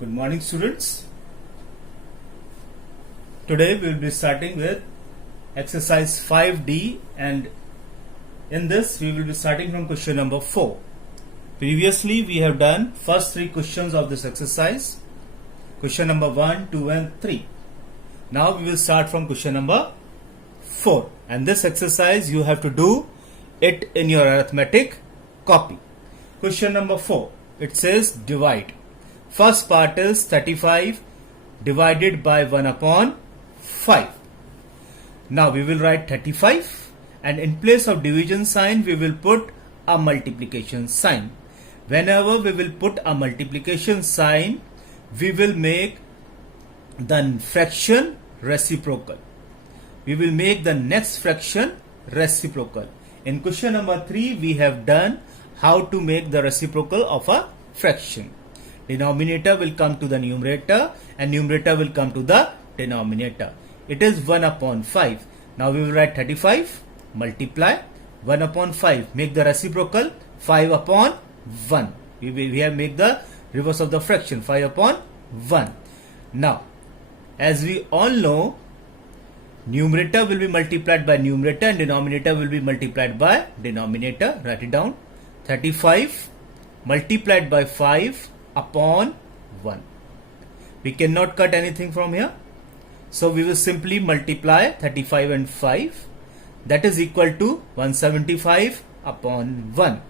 Good morning, students. Today we will be starting with exercise 5D, and in this we will be starting from question number 4. Previously we have done first 3 questions of this exercise, question number 1, 2 and 3. Now we will start from question number 4, and this exercise you have to do it in your arithmetic copy. Question number 4, it says divide. First part is 35 divided by 1 upon 5. Now we will write 35, and in place of division sign we will put a multiplication sign. Whenever we will put a multiplication sign, we will make the fraction reciprocal. We will make the next fraction reciprocal. In question number 3 we have done how to make the reciprocal of a fraction. Denominator will come to the numerator and numerator will come to the denominator. It is 1 upon 5. Now we will write 35 multiply 1 upon 5. Make the reciprocal 5 upon 1. We have make the reverse of the fraction 5 upon 1. Now as we all know, numerator will be multiplied by numerator and denominator will be multiplied by denominator. Write it down. 35 multiplied by 5 upon 1. We cannot cut anything from here, so we will simply multiply 35 and 5. That is equal to 175 upon 1.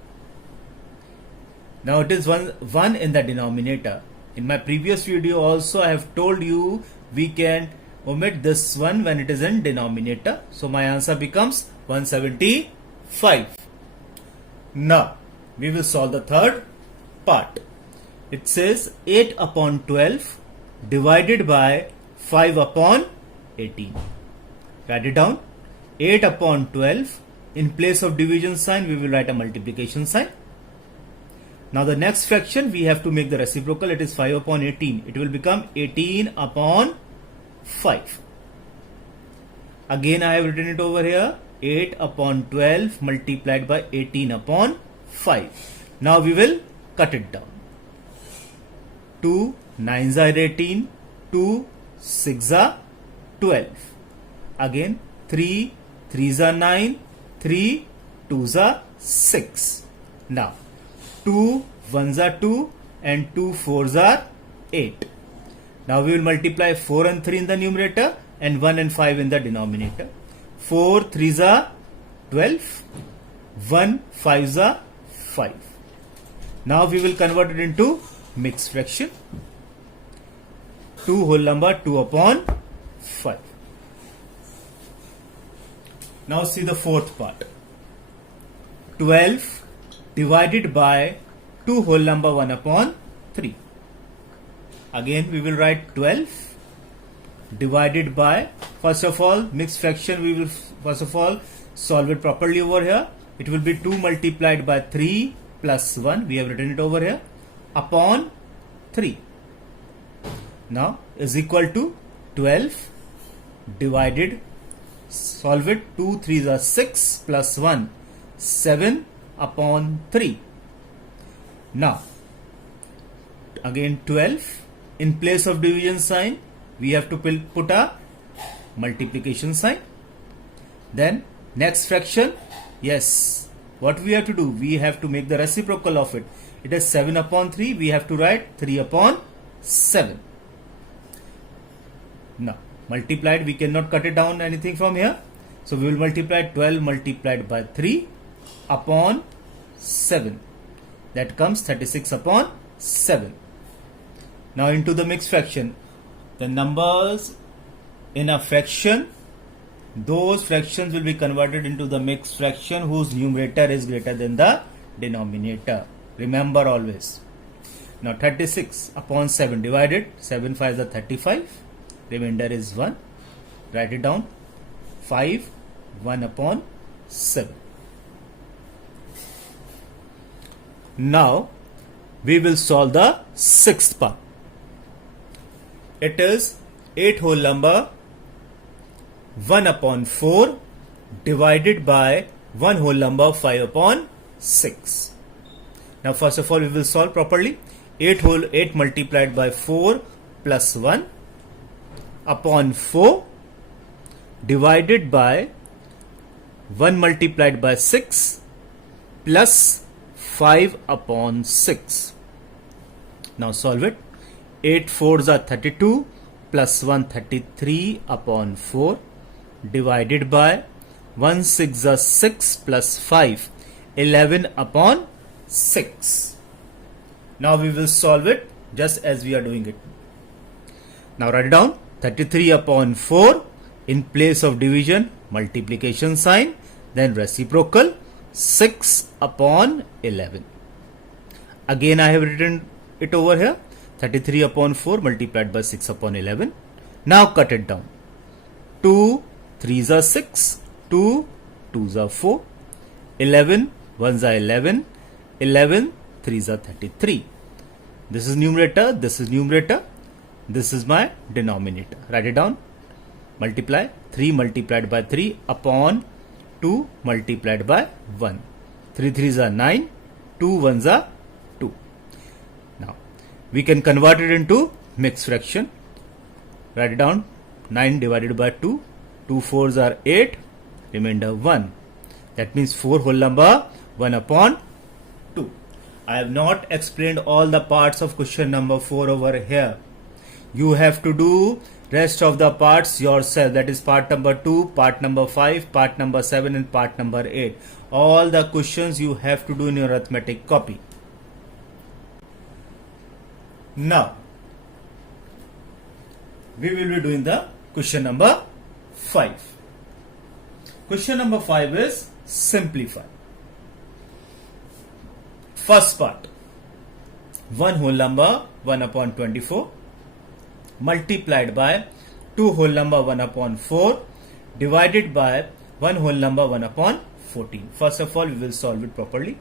Now it is 1 in the denominator. In my previous video also I have told you we can omit this one when it is in denominator. So my answer becomes 175. Now we will solve the third part. It says 8 upon 12 divided by 5 upon 18. Write it down. 8 upon 12. In place of division sign we will write a multiplication sign. Now the next fraction we have to make the reciprocal. It is 5 upon 18. It will become 18 upon 5. Again I have written it over here. 8 upon 12 multiplied by 18 upon 5. Now we will cut it down. 2 9s are 18, 2 6s are 12. Again 3 3s are 9, 3 2s are 6. Now 2 1s are 2 and 2 4s are 8. Now we will multiply 4 and 3 in the numerator and 1 and 5 in the denominator. 4 3s are 12, 1 5s are 5. Now we will convert it into mixed fraction. 2 whole number 2 upon 5. Now see the fourth part. 12 divided by 2 whole number 1 upon 3. Again we will write 12 divided by, first of all mixed fraction we will first of all solve it properly over here. It will be 2 multiplied by 3 plus 1. We have written it over here upon 3. Now is equal to 12 divided, solve it, 2 3s are 6 plus 1 7 upon 3. Now again 12, in place of division sign we have to put a multiplication sign. Then next fraction, yes, what we have to do, we have to make the reciprocal of it. It is 7 upon 3. We have to write 3 upon 7. Now multiplied, we cannot cut it down anything from here, so we will multiply 12 multiplied by 3 upon 7. That comes 36 upon 7. Now into the mixed fraction, the numbers in a fraction, those fractions will be converted into the mixed fraction whose numerator is greater than the denominator. Remember always. Now 36 upon 7 divided, 7 5s are 35, remainder is 1. Write it down. 5 1 upon 7. Now we will solve the sixth part. It is 8 whole number 1 upon 4 divided by 1 whole number 5 upon 6. Now first of all we will solve properly. 8 multiplied by 4 plus 1 upon 4 divided by 1 multiplied by 6 plus 5 upon 6. Now solve it. 8 4s are 32 plus 1 33 upon 4 divided by 1 6 are 6 plus 5 11 upon 6. Now we will solve it just as we are doing it. Now write it down. 33 upon 4, in place of division multiplication sign, then reciprocal 6 upon 11. Again I have written it over here. 33 upon 4 multiplied by 6 upon 11. Now cut it down. 2 3s are 6, 2 2s are 4, 11 1s are 11, 11 3s are 33. This is numerator, this is numerator, this is my denominator. Write it down. Multiply 3 multiplied by 3 upon 2 multiplied by 1. 3 3s are 9, 2 1s are 2. Now we can convert it into mixed fraction. Write it down. 9 divided by 2, 2 4s are 8, remainder 1. That means 4 whole number 1 upon 2. I have not explained all the parts of question number 4 over here. You have to do rest of the parts yourself. That is part number 2, part number 5, part number 7 and part number 8. All the questions you have to do in your arithmetic copy. Now we will be doing the question number 5. Question number 5 is simplify. First part, 1 whole number 1 upon 24 multiplied by 2 whole number 1 upon 4 divided by 1 whole number 1 upon 14. First of all, we will solve it properly.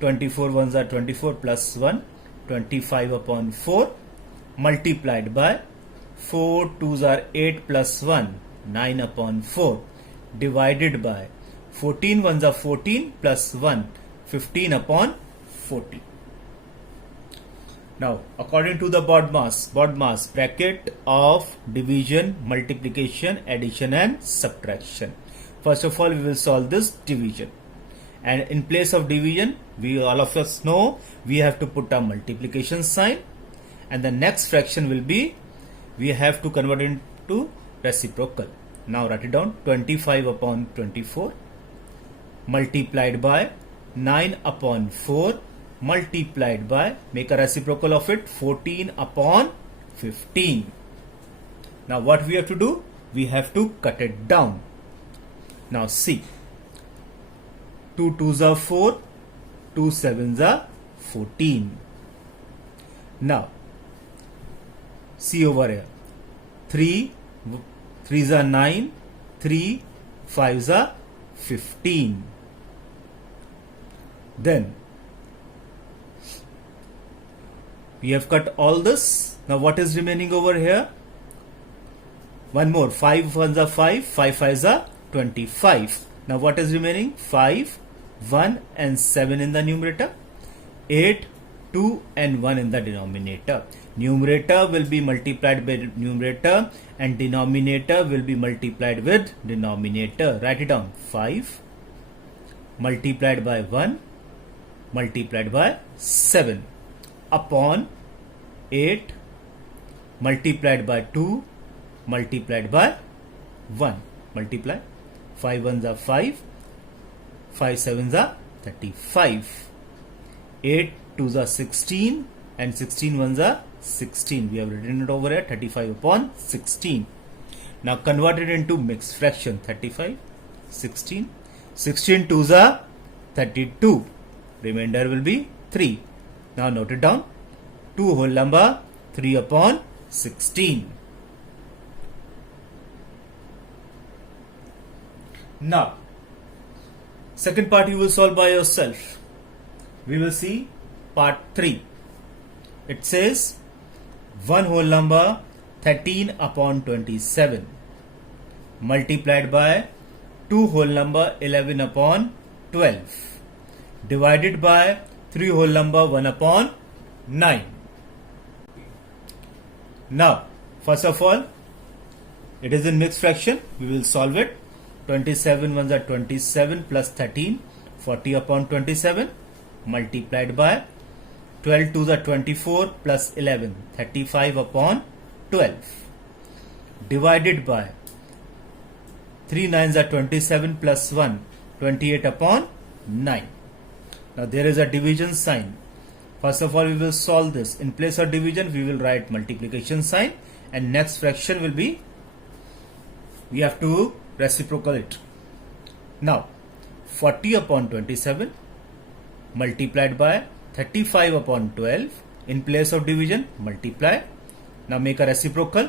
24 ones are 24 plus 1, 25 upon 4 multiplied by 4 2s are 8 plus 1, 9 upon 4 divided by 14 ones are 14 plus 1, 15 upon 40. Now according to the BODMAS bracket of division, multiplication, addition and subtraction. First of all, we will solve this division, and in place of division, we all of us know we have to put a multiplication sign, and the next fraction will be we have to convert it into reciprocal. Now write it down. 25 upon 24 multiplied by 9 upon 4 multiplied by, make a reciprocal of it, 14 upon 15. Now what we have to do? We have to cut it down. Now see, 2 2s are 4, 2 7s are 14. Now see over here, 3 3s are 9, 3 5s are 15. Then we have cut all this. Now what is remaining over here? One more. 5 1s are 5, 5 5s are 25. Now what is remaining? 5, 1 and 7 in the numerator, 8, 2 and 1 in the denominator. Numerator will be multiplied by numerator and denominator will be multiplied with denominator. Write it down. 5 multiplied by 1 multiplied by 7 upon 8 multiplied by 2 multiplied by 1. Multiply. 5 1s are 5, 5 7s are 35, 8 2s are 16 and 16 1s are 16. We have written it over here, 35 upon 16. Now convert it into mixed fraction. 35, 16, 16 2s are 32. Remainder will be 3. Now note it down. 2 whole number 3 upon 16. Now second part you will solve by yourself. We will see part 3. It says 1 whole number 13 upon 27 multiplied by 2 whole number 11 upon 12 divided by 3 whole number 1 upon 9. Now, first of all, it is in mixed fraction. We will solve it. 27 ones are 27 plus 13, 40 upon 27 multiplied by 12 twos are 24 plus 11, 35 upon 12 divided by 3 nines are 27 plus 1, 28 upon 9. Now there is a division sign. First of all, we will solve this. In place of division, we will write multiplication sign, and next fraction will be, we have to reciprocal it. Now 40 upon 27 multiplied by 35 upon 12, in place of division multiply. Now make a reciprocal.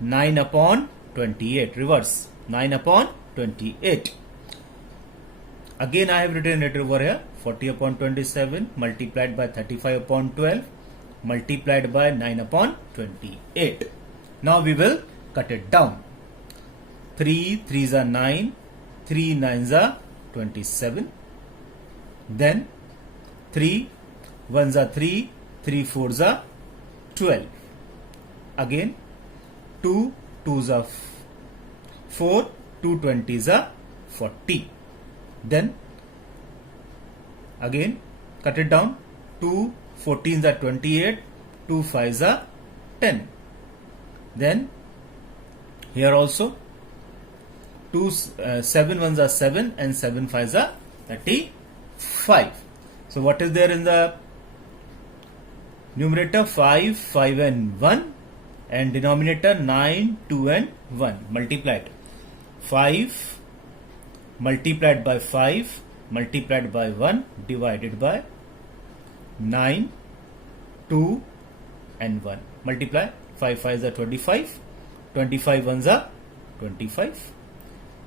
9 upon 28, reverse, 9 upon 28. Again I have written it over here. 40 upon 27 multiplied by 35 upon 12 multiplied by 9 upon 28. Now we will cut it down. 3 3s are 9, 3 9s are 27. Then 3 1s are 3, 3 4s are 12. Again 2 2s are 4, 2 20s are 40. Then again cut it down. 2 14s are 28, 2 5s are 10. Then here also 2 7 ones are 7 and 7 5s are 35. So what is there in the numerator? 5 5 and 1, and denominator 9 2 and 1 multiplied. 5 multiplied by 5 multiplied by 1 divided by 9 2 and 1 multiply. 5 5s are 25, 25 ones are 25,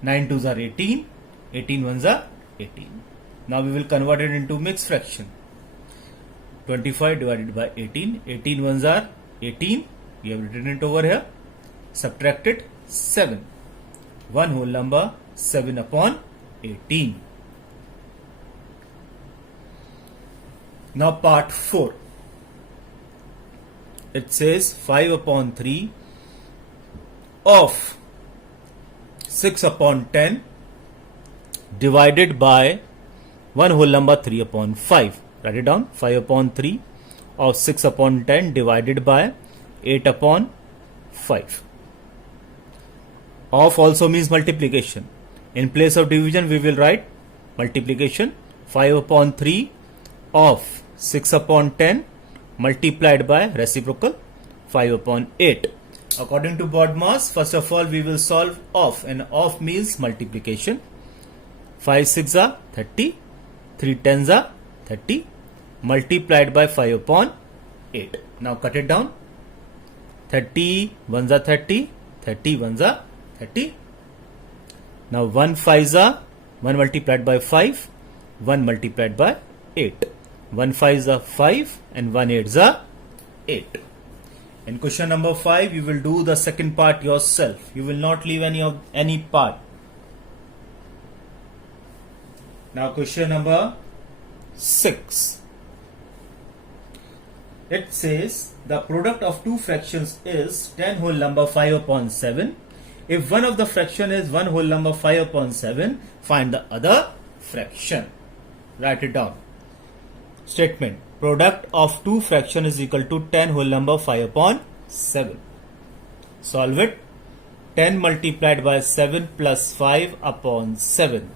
9 2s are 18, 18 ones are 18. Now we will convert it into mixed fraction. 25 divided by 18, 18 ones are 18, we have written it over here. Subtract it, 7, 1 whole number, 7 upon 18. Now part 4. It says 5 upon 3 of 6 upon 10 divided by 1 whole number 3 upon 5. Write it down. 5 upon 3 of 6 upon 10 divided by 8 upon 5. Of also means multiplication. In place of division, we will write multiplication. 5 upon 3 of 6 upon 10 multiplied by reciprocal 5 upon 8. According to BODMAS, first of all we will solve of, and of means multiplication. 5 6 are 30, 3 10s are 30 multiplied by 5 upon 8. Now cut it down. 30 1s are 30, 30 1s are 30. Now 1 5s are 1 multiplied by 5, 1 multiplied by 8. 1 5s are 5 and 1 8s are 8. In question number 5, you will do the second part yourself. You will not leave any part. Now question number 6. It says the product of two fractions is 10 whole number 5 upon 7. If one of the fraction is 1 whole number 5 upon 7, find the other fraction. Write it down. Statement: product of two fraction is equal to 10 whole number 5 upon 7. Solve it. 10 multiplied by 7 plus 5 upon 7.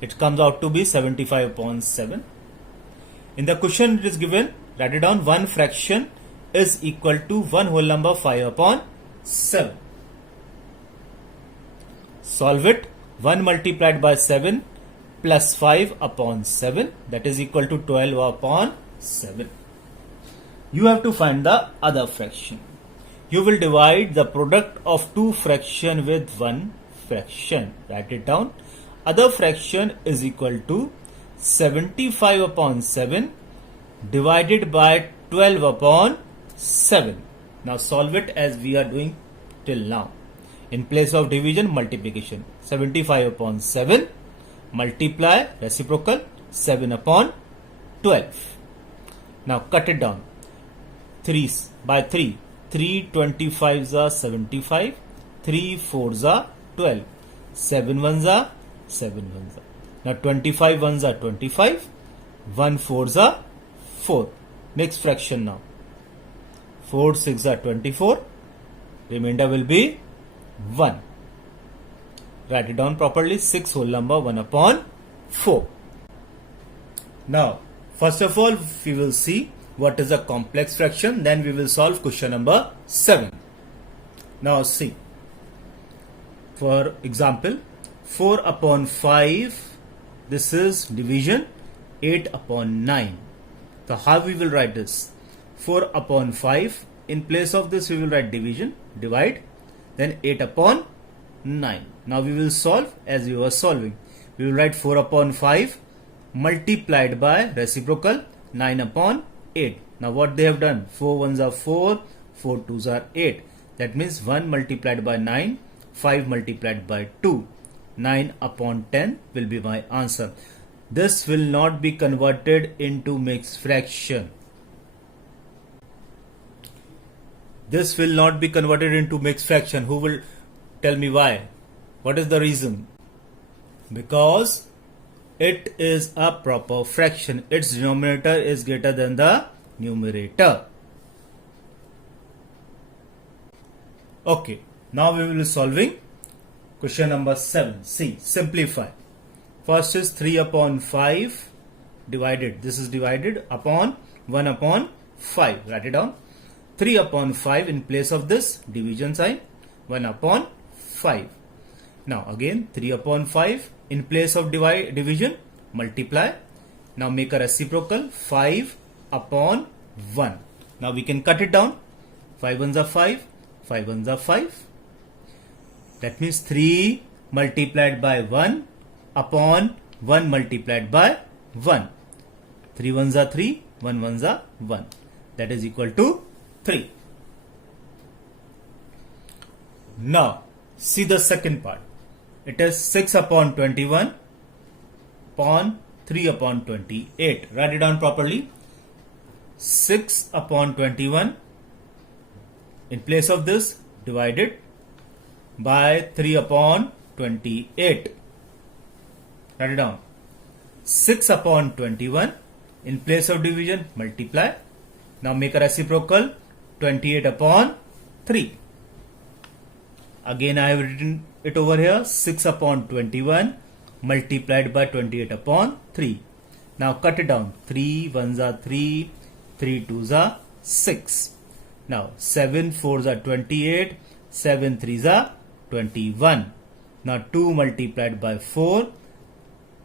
It comes out to be 75 upon 7. In the question it is given, write it down, one fraction is equal to 1 whole number 5 upon 7. Solve it. 1 multiplied by 7 plus 5 upon 7, that is equal to 12 upon 7. You have to find the other fraction. You will divide the product of two fraction with one fraction. Write it down. Other fraction is equal to 75 upon 7 divided by 12 upon 7. Now solve it as we are doing till now. In place of division, multiplication. 75 upon 7 multiply reciprocal 7 upon 12. Now cut it down. 3 by 3. 3 25s are 75. 3 4s are 12. 7 1s are 7 1s are. Now 25 1s are 25. 1 4s are 4. Mixed fraction now. 4 6 are 24. Remainder will be 1. Write it down properly. 6 whole number 1 upon 4. Now, first of all, we will see what is a complex fraction. Then we will solve question number 7. Now see. For example, 4 upon 5. This is division. 8 upon 9. So how we will write this? 4 upon 5. In place of this we will write division. Divide. Then 8 upon 9. Now we will solve as we were solving. We will write 4 upon 5 multiplied by reciprocal 9 upon 8. Now what they have done? 4 ones are 4, 4 twos are 8. That means 1 multiplied by 9, 5 multiplied by 2. 9 upon 10 will be my answer. This will not be converted into mixed fraction. This will not be converted into mixed fraction. Who will tell me why? What is the reason? Because it is a proper fraction. Its denominator is greater than the numerator. Okay, now we will be solving question number 7. See, simplify. First is 3 upon 5 divided. This is divided upon 1 upon 5. Write it down. 3 upon 5 in place of this division sign. 1 upon 5. Now again 3 upon 5 in place of division, multiply. Now make a reciprocal. 5 upon 1. Now we can cut it down. 5 ones are 5. 5 ones are 5. That means 3 multiplied by 1 upon 1 multiplied by 1. 3 ones are 3. 1 ones are 1. That is equal to 3. Now see the second part. It is 6 upon 21 upon 3 upon 28. Write it down properly. 6 upon 21 in place of this divided by 3 upon 28. Write it down. 6 upon 21 in place of division multiply. Now make a reciprocal. 28 upon 3. Again I have written it over here. 6 upon 21 multiplied by 28 upon 3. Now cut it down. 3 ones are 3. 3 twos are 6. Now 7 fours are 28. 7 threes are 21. Now 2 multiplied by 4.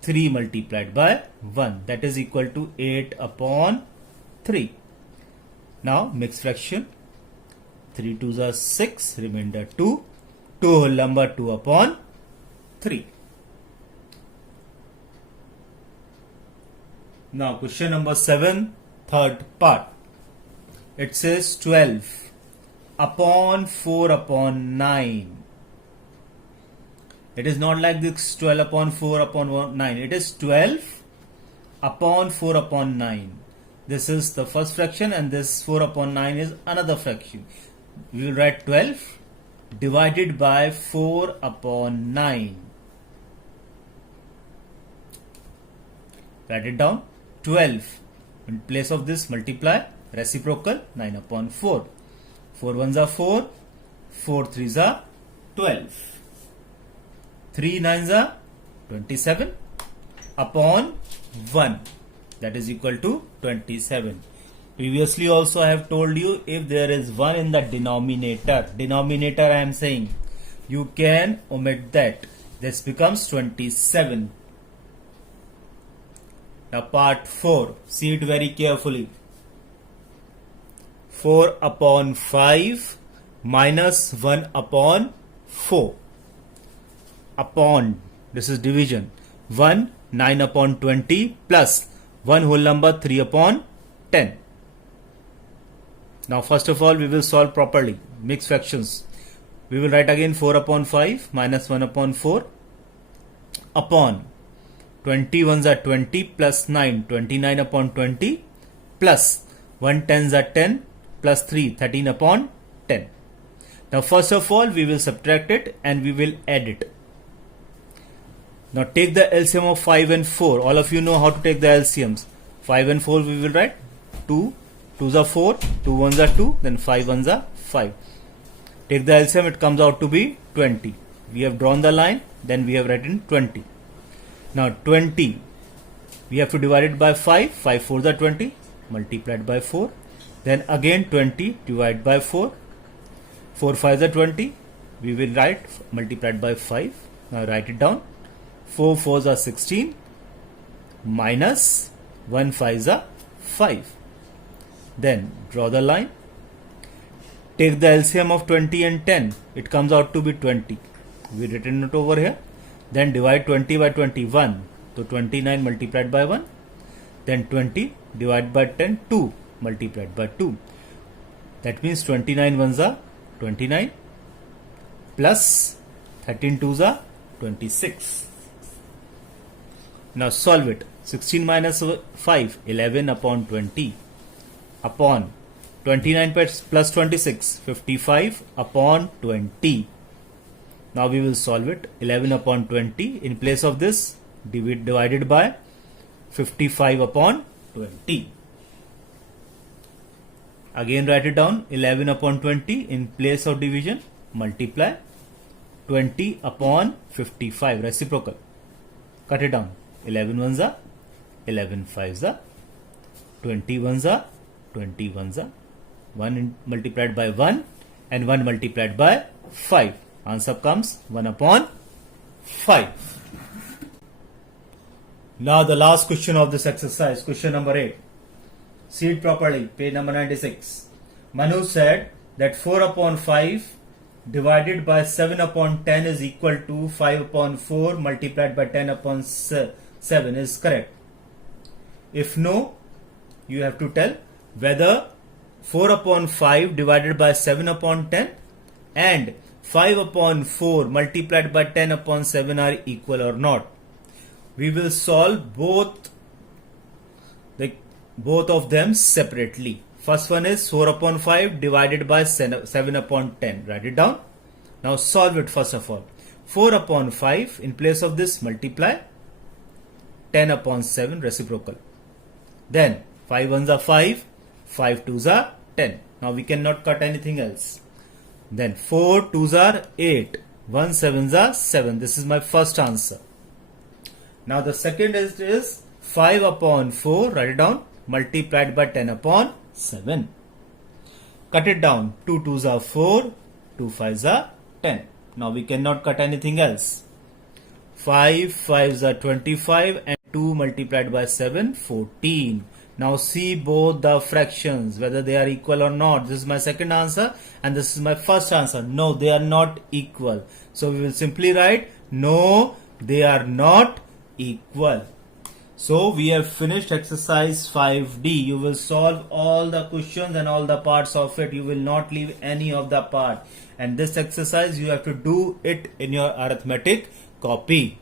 3 multiplied by 1. That is equal to 8 upon 3. Now mixed fraction. 3 twos are 6. Remainder 2. 2 whole number 2 upon 3. Now question number 7, third part. It says 12 upon 4 upon 9. It is not like this 12 upon 4 upon 9. It is 12 upon 4 upon 9. This is the first fraction and this 4 upon 9 is another fraction. We will write 12 divided by 4 upon 9. Write it down. 12. In place of this multiply. Reciprocal. 9 upon 4. 4 ones are 4. 4 threes are 12. 3 nines are 27 upon 1. That is equal to 27. Previously also I have told you, if there is 1 in the denominator I am saying, you can omit that. This becomes 27. Now part 4. See it very carefully. 4 upon 5 minus 1 upon 4. Upon, this is division. 1, 9 upon 20 plus 1 whole number 3 upon 10. Now first of all we will solve properly. Mixed fractions. We will write again 4 upon 5 minus 1 upon 4 upon 20 ones are 20 plus 9, 29 upon 20 plus 1 tens are 10, plus 3, 13 upon 10. Now first of all we will subtract it and we will add it. Now take the LCM of 5 and 4. All of you know how to take the LCMs. 5 and 4 we will write 2, 2s are 4, 2 1s are 2, then 5 1s are 5. Take the LCM, it comes out to be 20. We have drawn the line, then we have written 20. Now 20, we have to divide it by 5, 5 4s are 20, multiplied by 4. Then again 20 divided by 4, 4 5s are 20, we will write multiplied by 5. Now write it down. 4 4s are 16 minus 1 5s are 5. Then draw the line. Take the LCM of 20 and 10. It comes out to be 20. We written it over here. Then divide 20 by 21. So 29 multiplied by 1. Then 20 divided by 10, 2 multiplied by 2. That means 29 ones are 29 plus 13 twos are 26. Now solve it. 16 minus 5, 11 upon 20 upon 29 plus 26, 55 upon 20. Now we will solve it. 11 upon 20. In place of this, divided by 55 upon 20. Again write it down. 11 upon 20. In place of division, multiply 20 upon 55. Reciprocal. Cut it down. 11 ones are 11 fives are 20 ones are 20 ones are 1 multiplied by 1 and 1 multiplied by 5. Answer comes 1 upon 5. Now the last question of this exercise, question number 8. See it properly, page number 96. Manu said that 4 upon 5 divided by 7 upon 10 is equal to 5 upon 4 multiplied by 10 upon 7 is correct. If no, you have to tell whether 4 upon 5 divided by 7 upon 10 and 5 upon 4 multiplied by 10 upon 7 are equal or not. We will solve both of them separately. First one is 4 upon 5 divided by 7 upon 10. Write it down. Now solve it first of all. 4 upon 5, in place of this multiply 10 upon 7 reciprocal. Then 5 ones are 5, 5 twos are 10. Now we cannot cut anything else. Then 4 twos are 8, 1 sevens are 7. This is my first answer. Now the second is 5 upon 4, write it down, multiplied by 10 upon 7. Cut it down. 2 twos are 4, 2 fives are 10. Now we cannot cut anything else. 5 fives are 25 and 2 multiplied by 7, 14. Now see both the fractions, whether they are equal or not. This is my second answer and this is my first answer. No, they are not equal. So we will simply write, no, they are not equal. So we have finished exercise 5D. You will solve all the questions and all the parts of it. You will not leave any of the part. And this exercise you have to do it in your arithmetic copy.